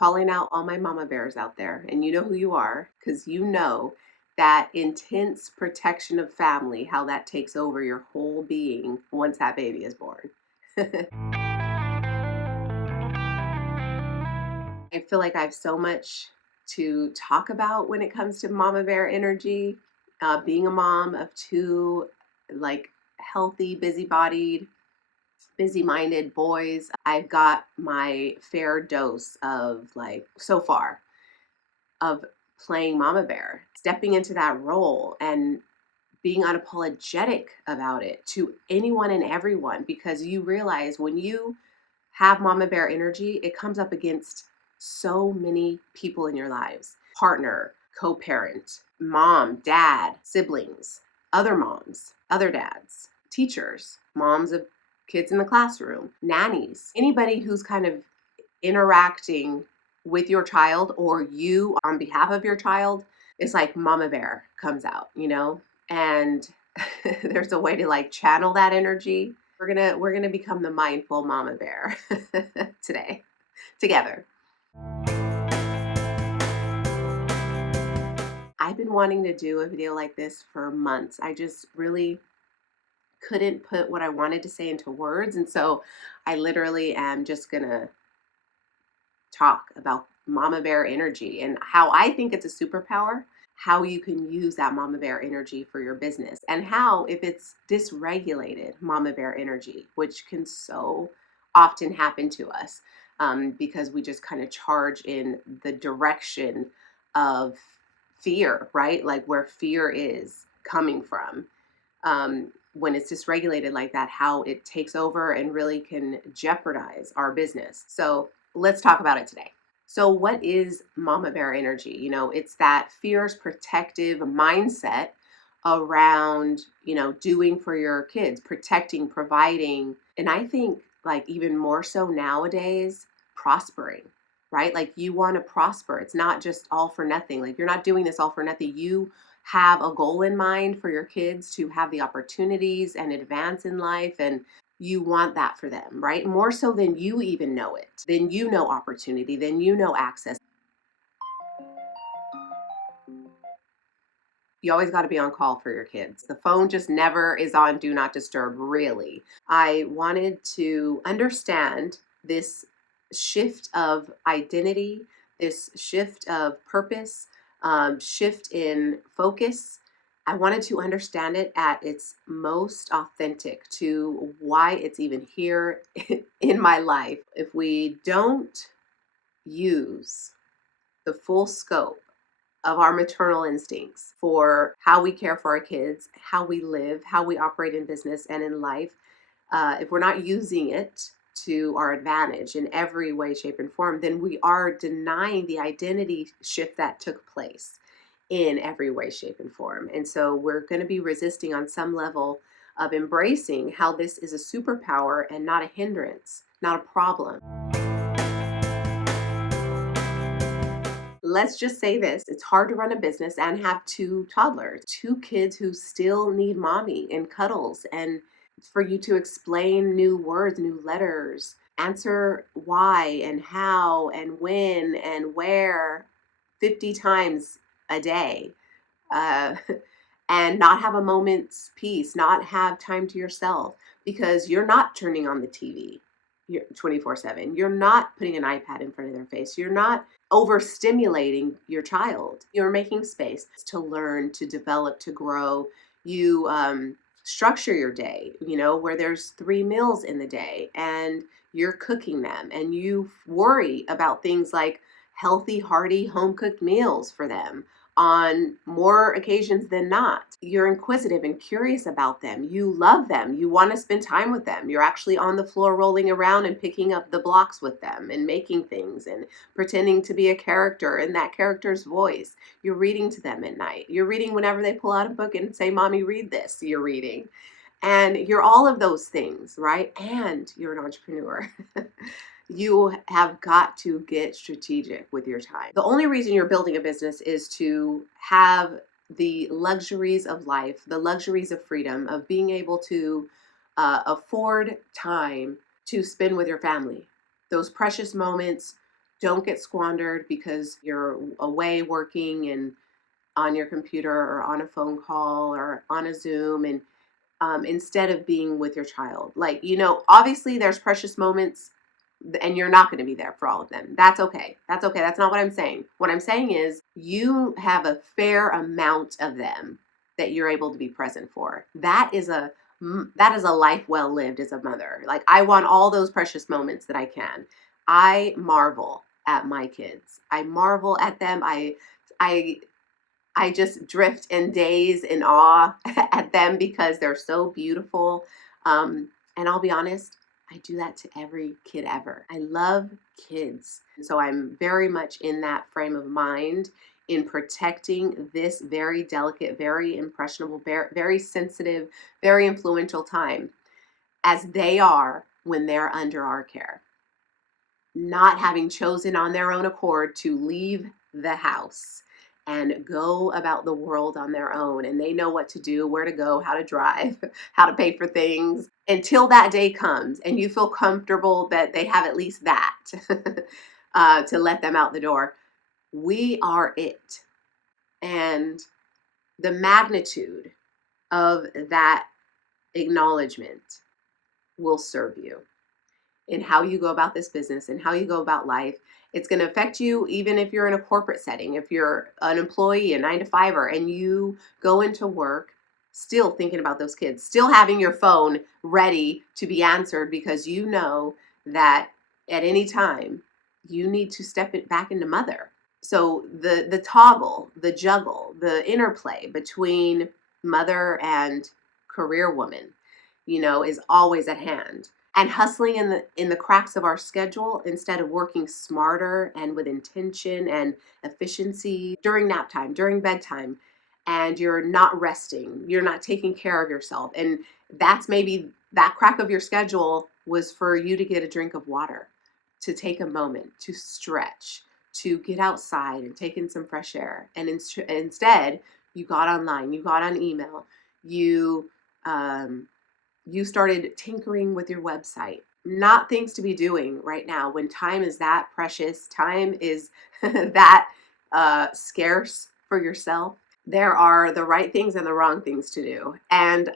calling out all my mama bears out there, and you know who you are, because you know that intense protection of family, how that takes over your whole being once that baby is born. I feel like I have so much to talk about when it comes to mama bear energy. Being a mom of two, like, healthy, busy-bodied, busy-minded boys, I've got my fair dose of, like, so far, of playing mama bear, stepping into that role and being unapologetic about it to anyone and everyone, because you realize when you have mama bear energy, it comes up against so many people in your lives: partner, co parent, mom, dad, siblings, other moms, other dads, teachers, moms of kids in the classroom, nannies, anybody who's kind of interacting with your child or you on behalf of your child. It's like mama bear comes out. And there's a way to, like, channel that energy. We're gonna become the mindful mama bear today, together. I've been wanting to do a video like this for months. I just really couldn't put what I wanted to say into words, and so I literally am just gonna talk about mama bear energy and how I think it's a superpower, how you can use that mama bear energy for your business, and how, if it's dysregulated mama bear energy, which can so often happen to us, because we just kind of charge in the direction of fear, right? Like where fear is coming from. When it's dysregulated like that, how it takes over and really can jeopardize our business. So let's talk about it today. So, what is mama bear energy? It's that fierce protective mindset around, doing for your kids, protecting, providing. And I think, like, even more so nowadays, prospering, right? Like, you want to prosper. It's not just all for nothing. Like, you're not doing this all for nothing. You have a goal in mind for your kids to have the opportunities and advance in life, and you want that for them, right? More so than you even know it, then you know opportunity, then you know access. You always got to be on call for your kids. The phone just never is on do not disturb, really. I wanted to understand this shift of identity, this shift of purpose, shift in focus. I wanted to understand it at its most authentic to why it's even here in my life. If we don't use the full scope of our maternal instincts for how we care for our kids, how we live, how we operate in business and in life, if we're not using it to our advantage in every way, shape, and form, then we are denying the identity shift that took place in every way, shape, and form. And so we're going to be resisting on some level of embracing how this is a superpower and not a hindrance, not a problem. Let's just say this: it's hard to run a business and have two toddlers, two kids who still need mommy and cuddles, and for you to explain new words, new letters, answer why and how and when and where 50 times a day, uh, and not have a moment's peace, not have time to yourself, because you're not turning on the TV. You're 24/7. You're not putting an iPad in front of their face. You're not overstimulating your child. You're making space to learn, to develop, to grow. You structure your day, where there's 3 meals in the day and you're cooking them, and you worry about things like healthy, hearty, home cooked meals for them on more occasions than not. You're inquisitive and curious about them. You love them. You want to spend time with them. You're actually on the floor rolling around and picking up the blocks with them and making things and pretending to be a character in that character's voice. You're reading to them at night. You're reading whenever they pull out a book and say, "Mommy, read this." You're reading. And you're all of those things, right? And you're an entrepreneur. You have got to get strategic with your time. The only reason you're building a business is to have the luxuries of life, the luxuries of freedom, of being able to afford time to spend with your family. Those precious moments don't get squandered because you're away working and on your computer or on a phone call or on a Zoom, and instead of being with your child. Like, obviously there's precious moments and you're not going to be there for all of them. That's okay. That's okay. That's not what I'm saying. What I'm saying is you have a fair amount of them that you're able to be present for. That is a life well lived as a mother. Like, I want all those precious moments that I can. I marvel at my kids. I marvel at them. I I just drift and daze in awe at them because they're so beautiful. And I'll be honest, I do that to every kid ever. I love kids. So I'm very much in that frame of mind in protecting this very delicate, very impressionable, very sensitive, very influential time as they are when they're under our care, not having chosen on their own accord to leave the house and go about the world on their own. And they know what to do, where to go, how to drive, how to pay for things until that day comes and you feel comfortable that they have at least that to let them out the door. We are it. And the magnitude of that acknowledgement will serve you in how you go about this business and how you go about life. It's going to affect you even if you're in a corporate setting, if you're an employee, a 9 to 5er, and you go into work still thinking about those kids, still having your phone ready to be answered because you know that at any time you need to step it back into mother. So the toggle, the juggle, the interplay between mother and career woman, is always at hand. And hustling in the cracks of our schedule instead of working smarter and with intention and efficiency during nap time, during bedtime, and you're not resting, you're not taking care of yourself. And that's maybe that crack of your schedule was for you to get a drink of water, to take a moment, to stretch, to get outside and take in some fresh air. And instead, you got online, you got on email, you started tinkering with your website. Not things to be doing right now when time is that precious, time is that scarce for yourself. There are the right things and the wrong things to do. And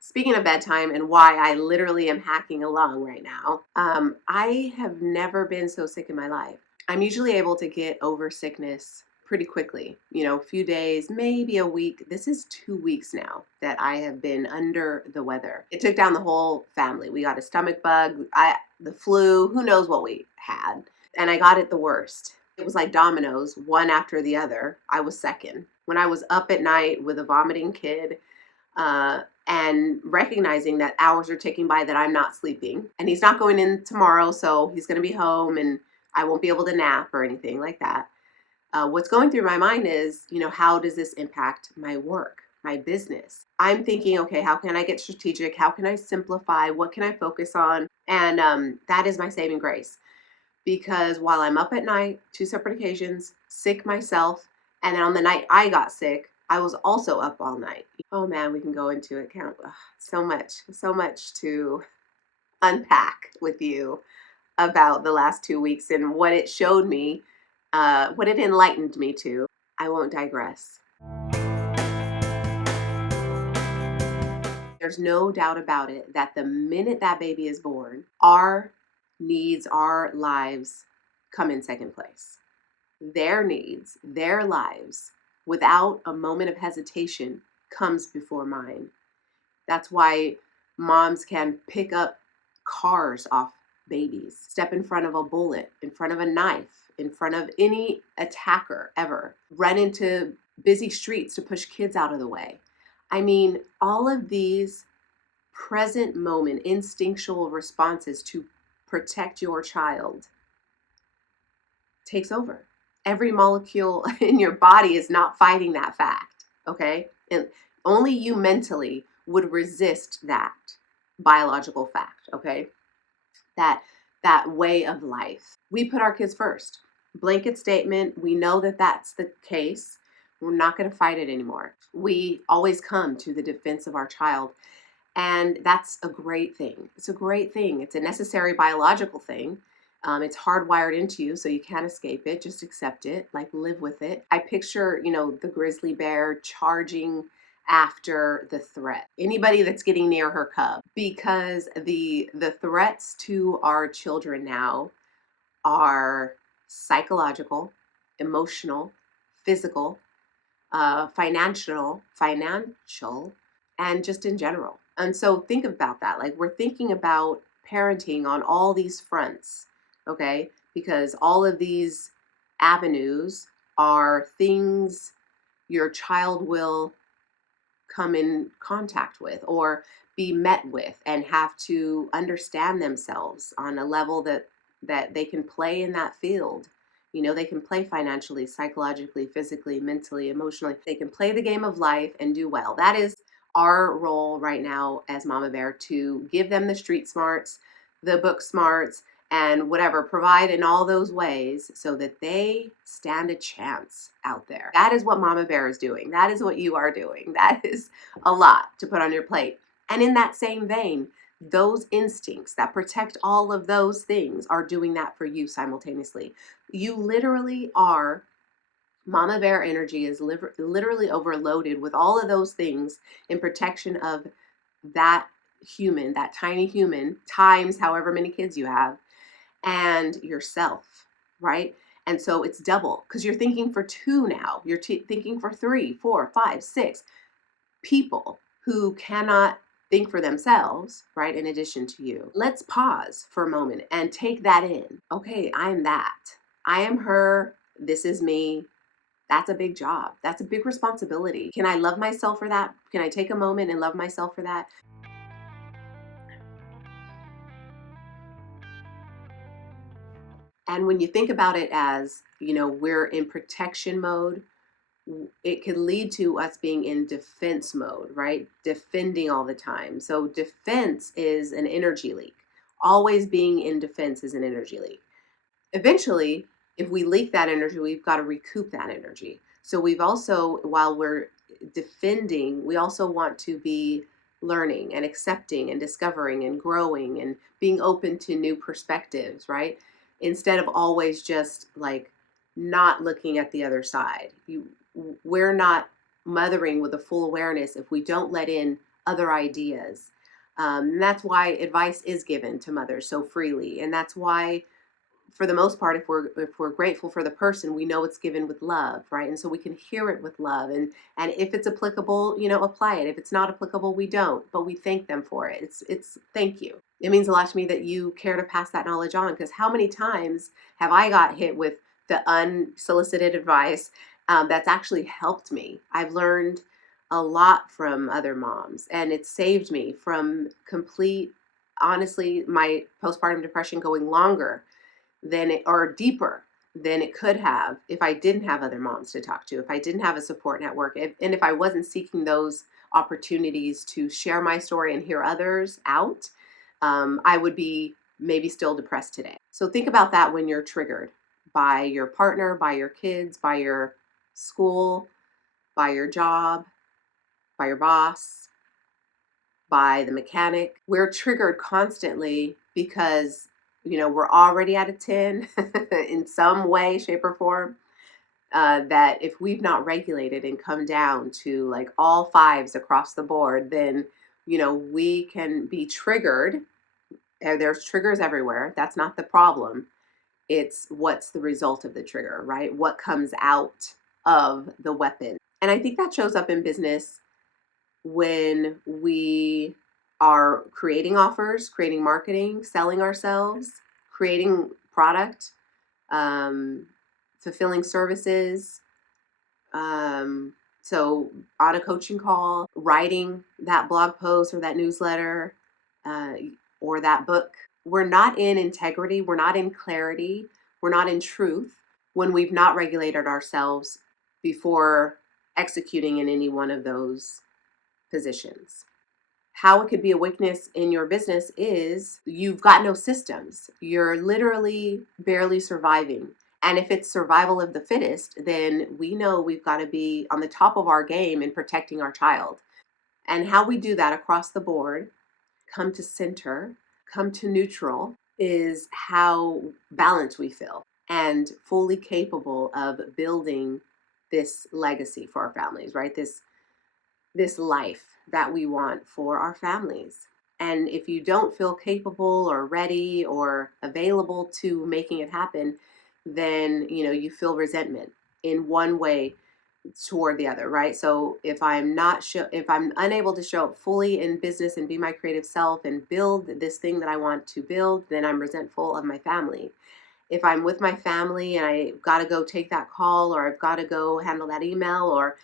speaking of bedtime and why I literally am hacking along right now, I have never been so sick in my life. I'm usually able to get over sickness pretty quickly, a few days, maybe a week. This is 2 weeks now that I have been under the weather. It took down the whole family. We got a stomach bug, the flu, who knows what we had. And I got it the worst. It was like dominoes, one after the other. I was second. When I was up at night with a vomiting kid, and recognizing that hours are ticking by, that I'm not sleeping, and he's not going in tomorrow, so he's going to be home and I won't be able to nap or anything like that. What's going through my mind is, how does this impact my work, my business? I'm thinking, okay, how can I get strategic? How can I simplify? What can I focus on? And that is my saving grace. Because while I'm up at night, 2 separate occasions, sick myself, and then on the night I got sick, I was also up all night. Oh man, we can go into it. So much to unpack with you about the last 2 weeks and what it showed me, what it enlightened me to. I won't digress. There's no doubt about it that the minute that baby is born, our needs, our lives come in second place. Their needs, their lives, without a moment of hesitation, comes before mine. That's why moms can pick up cars off babies, step in front of a bullet, in front of a knife, in front of any attacker ever, run into busy streets to push kids out of the way. I mean, all of these present moment instinctual responses to protect your child takes over. Every molecule in your body is not fighting that fact, okay? And only you mentally would resist that biological fact, okay? That way of life. We put our kids first. Blanket statement, we know that that's the case. We're not going to fight it anymore. We always come to the defense of our child, and that's a great thing. It's a great thing. It's a necessary biological thing. It's hardwired into you, so you can't escape it. Just accept it, like live with it. I picture, the grizzly bear charging after the threat. Anybody that's getting near her cub, because the threats to our children now are psychological, emotional, physical, financial, and just in general. And so think about that. Like we're thinking about parenting on all these fronts, okay? Because all of these avenues are things your child will come in contact with or be met with and have to understand themselves on a level that they can play in that field. They can play financially, psychologically, physically, mentally, emotionally. They can play the game of life and do well. That is our role right now as Mama Bear, to give them the street smarts, the book smarts, and whatever, provide in all those ways so that they stand a chance out there. That is what Mama Bear is doing. That is what you are doing. That is a lot to put on your plate. And in that same vein, those instincts that protect all of those things are doing that for you simultaneously. You literally are, Mama Bear energy is literally overloaded with all of those things in protection of that human, that tiny human, times however many kids you have, and yourself, right? And so it's double because you're thinking for two now. You're thinking for three, four, five, six people who cannot think for themselves, right? In addition to you. Let's pause for a moment and take that in. Okay, I'm that. I am her. This is me. That's a big job. That's a big responsibility. Can I love myself for that? Can I take a moment and love myself for that? And when you think about it as, we're in protection mode, it could lead to us being in defense mode, right? Defending all the time. So defense is an energy leak. Always being in defense is an energy leak. Eventually, if we leak that energy, we've got to recoup that energy. So we've also, while we're defending, we also want to be learning and accepting and discovering and growing and being open to new perspectives, right? Instead of always just like not looking at the other side. We're not mothering with a full awareness if we don't let in other ideas. And that's why advice is given to mothers so freely. And that's why, for the most part, if we're grateful for the person, we know it's given with love, right? And so we can hear it with love, and if it's applicable, apply it. If it's not applicable, we don't, but we thank them for it. It's thank you. It means a lot to me that you care to pass that knowledge on, because how many times have I got hit with the unsolicited advice that's actually helped me? I've learned a lot from other moms, and it's saved me from complete, honestly, my postpartum depression going longer than it, or deeper than it could have, if I didn't have other moms to talk to, if I didn't have a support network, and if I wasn't seeking those opportunities to share my story and hear others out. I would be maybe still depressed today. So think about that when you're triggered by your partner, by your kids, by your school, by your job, by your boss, by the mechanic. We're triggered constantly because, we're already at a 10 in some way, shape, or form. That if we've not regulated and come down to like all fives across the board, then, we can be triggered. There's triggers everywhere. That's not the problem. It's what's the result of the trigger, right? What comes out of the weapon. And I think that shows up in business when we are creating offers, creating marketing, selling ourselves, creating product, um, fulfilling services. So on a coaching call, writing that blog post or that newsletter, uh, or that book, we're not in integrity, we're not in clarity, we're not in truth when we've not regulated ourselves before executing in any one of those positions. How it could be a weakness in your business is you've got no systems. You're literally barely surviving. And if it's survival of the fittest, then we know we've got to be on the top of our game in protecting our child. And how we do that across the board, come to center, come to neutral, is how balanced we feel and fully capable of building this legacy for our families, right? This life that we want for our families. And if you don't feel capable or ready or available to making it happen, then you feel resentment in one way toward the other, right? So if I'm unable to show up fully in business and be my creative self and build this thing that I want to build, then I'm resentful of my family. If I'm with my family and I got to go take that call, or I've got to go handle that email, or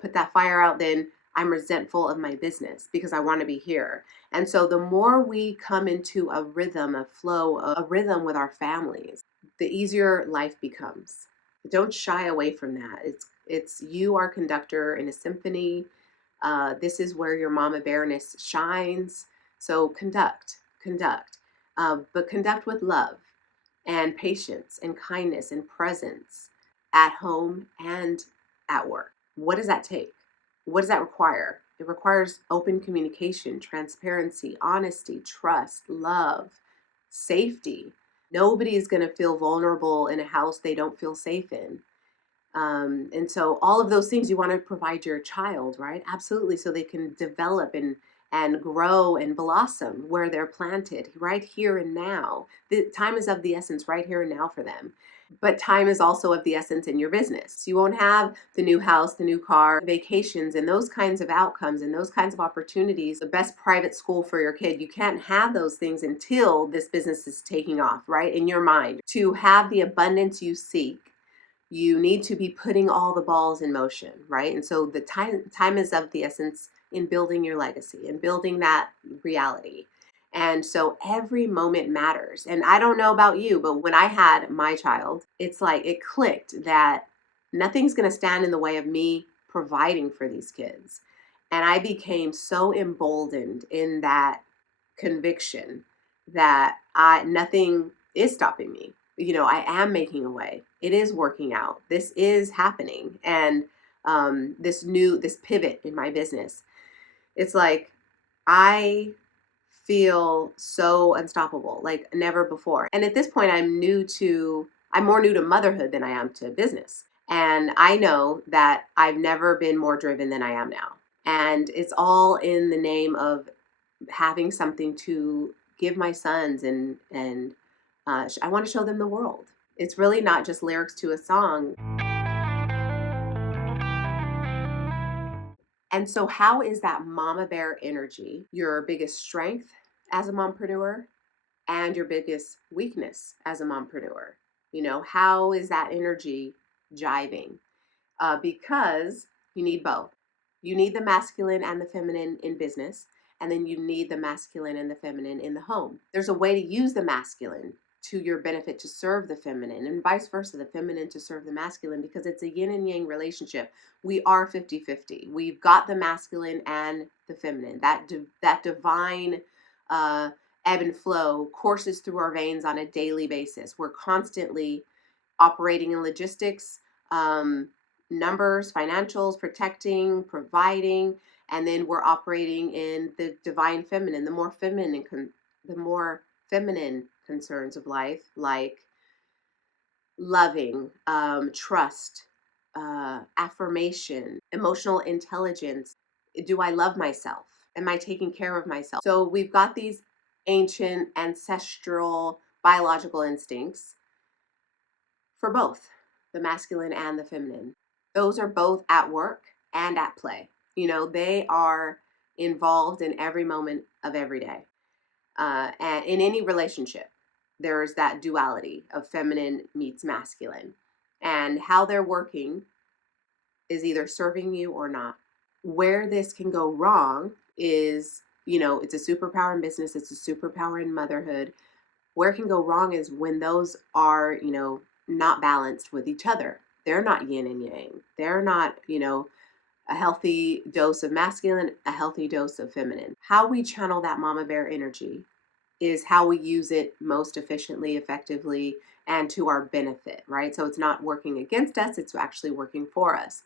put that fire out, then I'm resentful of my business because I want to be here. And so the more we come into a rhythm, a flow, a rhythm with our families, the easier life becomes. Don't shy away from that. It's you are conductor in a symphony. This is where your mama bearness shines. So conduct, but conduct with love and patience and kindness and presence at home and at work. What does that take? What does that require? It requires open communication, transparency, honesty, trust, love, safety. Nobody is going to feel vulnerable in a house they don't feel safe in. And so all of those things you want to provide your child, right? Absolutely. So they can develop and grow and blossom where they're planted right here and now. The time is of the essence right here and now for them. But time is also of the essence in your business. You won't have the new house, the new car, vacations, and those kinds of outcomes and those kinds of opportunities, the best private school for your kid. You can't have those things until this business is taking off, right? In your mind. To have the abundance you seek, you need to be putting all the balls in motion, right? And so the time is of the essence in building your legacy and building that reality. And so every moment matters. And I don't know about you, but when I had my child, it's like it clicked that nothing's going to stand in the way of me providing for these kids. And I became so emboldened in that conviction that nothing is stopping me. I am making a way. It is working out. This is happening. And this pivot in my business, it's like I feel so unstoppable, like never before. And at this point, I'm more new to motherhood than I am to business. And I know that I've never been more driven than I am now. And it's all in the name of having something to give my sons, and I want to show them the world. It's really not just lyrics to a song. And so, how is that mama bear energy your biggest strength as a mompreneur and your biggest weakness as a mompreneur? How is that energy jiving? Because you need both. You need the masculine and the feminine in business, and then you need the masculine and the feminine in the home. There's a way to use the masculine to your benefit to serve the feminine, and vice versa, the feminine to serve the masculine, because it's a yin and yang relationship. We are 50-50. We've got the masculine and the feminine. That divine ebb and flow courses through our veins on a daily basis. We're constantly operating in logistics, numbers, financials, protecting, providing, and then we're operating in the divine feminine, the more feminine concerns of life, like loving, trust, affirmation, emotional intelligence. Do I love myself? Am I taking care of myself? So we've got these ancient ancestral biological instincts for both the masculine and the feminine. Those are both at work and at play. They are involved in every moment of every day. And in any relationship, there's that duality of feminine meets masculine. And how they're working is either serving you or not. Where this can go wrong is, it's a superpower in business, it's a superpower in motherhood. Where it can go wrong is when those are, not balanced with each other. They're not yin and yang. They're not, a healthy dose of masculine, a healthy dose of feminine. How we channel that mama bear energy is how we use it most efficiently, effectively, and to our benefit, right? So it's not working against us, it's actually working for us.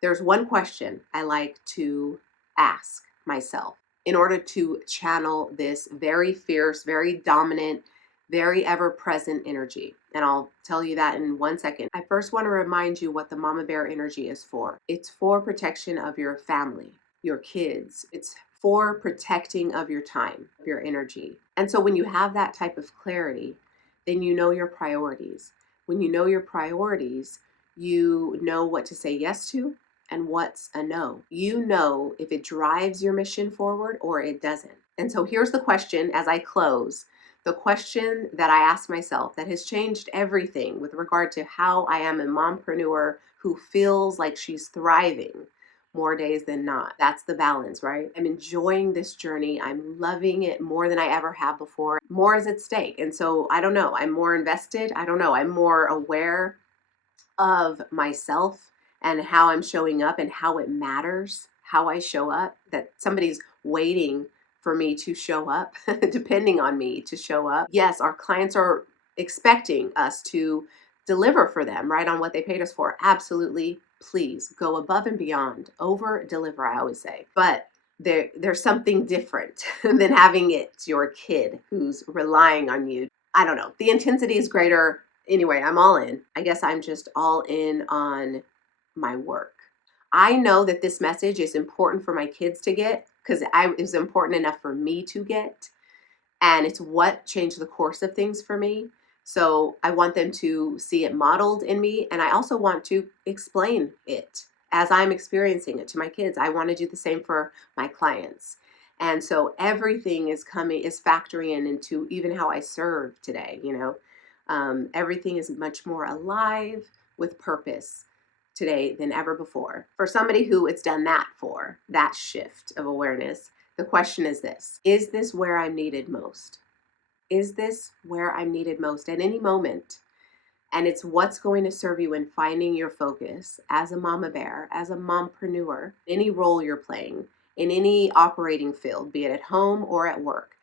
There's one question I like to ask myself. in order to channel this very fierce, very dominant, very ever present energy. And I'll tell you that in 1 second. I first want to remind you what the mama bear energy is for. It's for protection of your family, your kids. It's for protecting of your time, your energy. And so when you have that type of clarity, then you know your priorities. When you know your priorities, you know what to say yes to and what's a no. You know if it drives your mission forward or it doesn't. And so here's the question as I close. The question that I ask myself that has changed everything with regard to how I am a mompreneur who feels like she's thriving more days than not. That's the balance, right? I'm enjoying this journey. I'm loving it more than I ever have before. More is at stake. And so I don't know. I'm more invested. I don't know. I'm more aware of myself and how I'm showing up and how it matters how I show up, that somebody's waiting for me to show up, depending on me to show up. Yes, our clients are expecting us to deliver for them, right, on what they paid us for. Absolutely. Please go above and beyond, over deliver, I always say. But there's something different than having it your kid who's relying on you. I don't know. The intensity is greater. Anyway, I'm all in. I guess I'm just all in on my work. I know that this message is important for my kids to get because it was important enough for me to get. And it's what changed the course of things for me. So I want them to see it modeled in me. And I also want to explain it as I'm experiencing it to my kids. I want to do the same for my clients. And so everything is factoring into even how I serve today, everything is much more alive with purpose today than ever before. For somebody who it's done that for, that shift of awareness, the question is this: is this where I'm needed most? Is this where I'm needed most at any moment? And it's what's going to serve you in finding your focus as a mama bear, as a mompreneur, any role you're playing, in any operating field, be it at home or at work.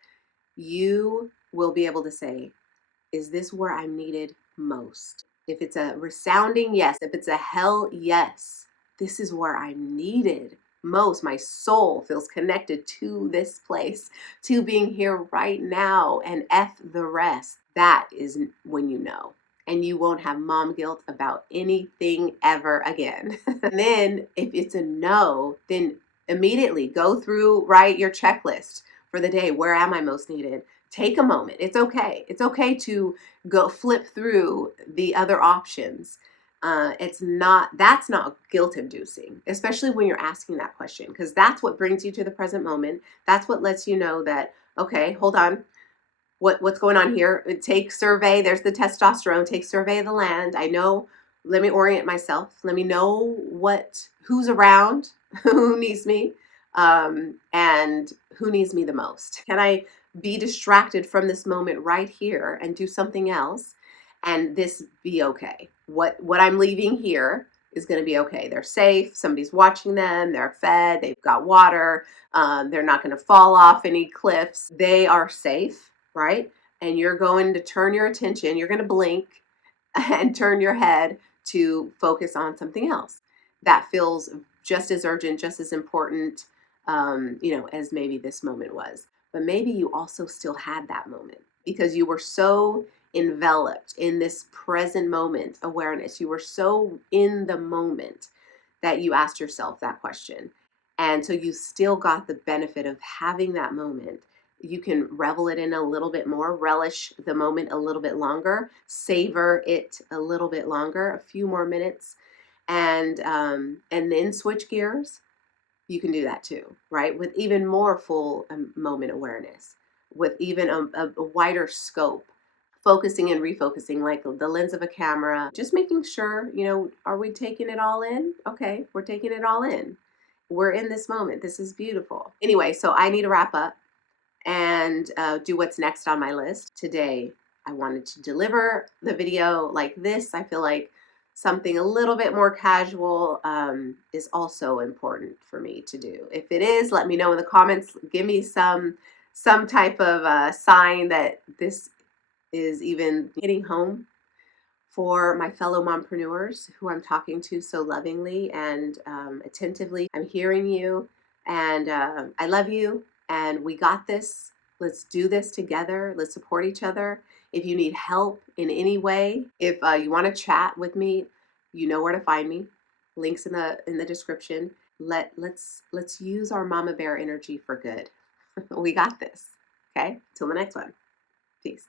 You will be able to say, is this where I'm needed most? If it's a resounding yes, if it's a hell yes, this is where I'm needed most. My soul feels connected to this place, to being here right now, and F the rest. That is when you know. And you won't have mom guilt about anything ever again. And then if it's a no, then immediately go through, right, your checklist for the day. Where am I most needed? Take a moment. It's okay. It's okay to go flip through the other options. That's not guilt inducing, especially when you're asking that question, because that's what brings you to the present moment. That's what lets you know that, okay, hold on. What's going on here? Take survey. There's the testosterone. Take survey of the land. I know. Let me orient myself. Let me know who's around, who needs me, and who needs me the most. Can I be distracted from this moment right here and do something else, and this be okay? What I'm leaving here is going to be okay. They're safe. Somebody's watching them. They're fed. They've got water. They're not going to fall off any cliffs. They are safe, right? And you're going to turn your attention. You're going to blink and turn your head to focus on something else that feels just as urgent, just as important, as maybe this moment was. But maybe you also still had that moment because you were so enveloped in this present moment awareness. You were so in the moment that you asked yourself that question. And so you still got the benefit of having that moment. You can revel it in a little bit more, relish the moment a little bit longer, savor it a little bit longer, a few more minutes, and then switch gears. You can do that too, right? With even more full moment awareness, with even a wider scope, focusing and refocusing like the lens of a camera, just making sure, are we taking it all in? Okay, we're taking it all in. We're in this moment. This is beautiful. Anyway, so I need to wrap up and do what's next on my list. Today, I wanted to deliver the video like this. I feel like something a little bit more casual is also important for me to do. If it is, let me know in the comments. Give me some type of sign that this is even hitting home for my fellow mompreneurs who I'm talking to so lovingly and attentively. I'm hearing you, and I love you. And we got this. Let's do this together. Let's support each other. If you need help in any way, if you want to chat with me, you know where to find me. Links in the description. Let's use our mama bear energy for good. We got this. Okay? Till the next one. Peace.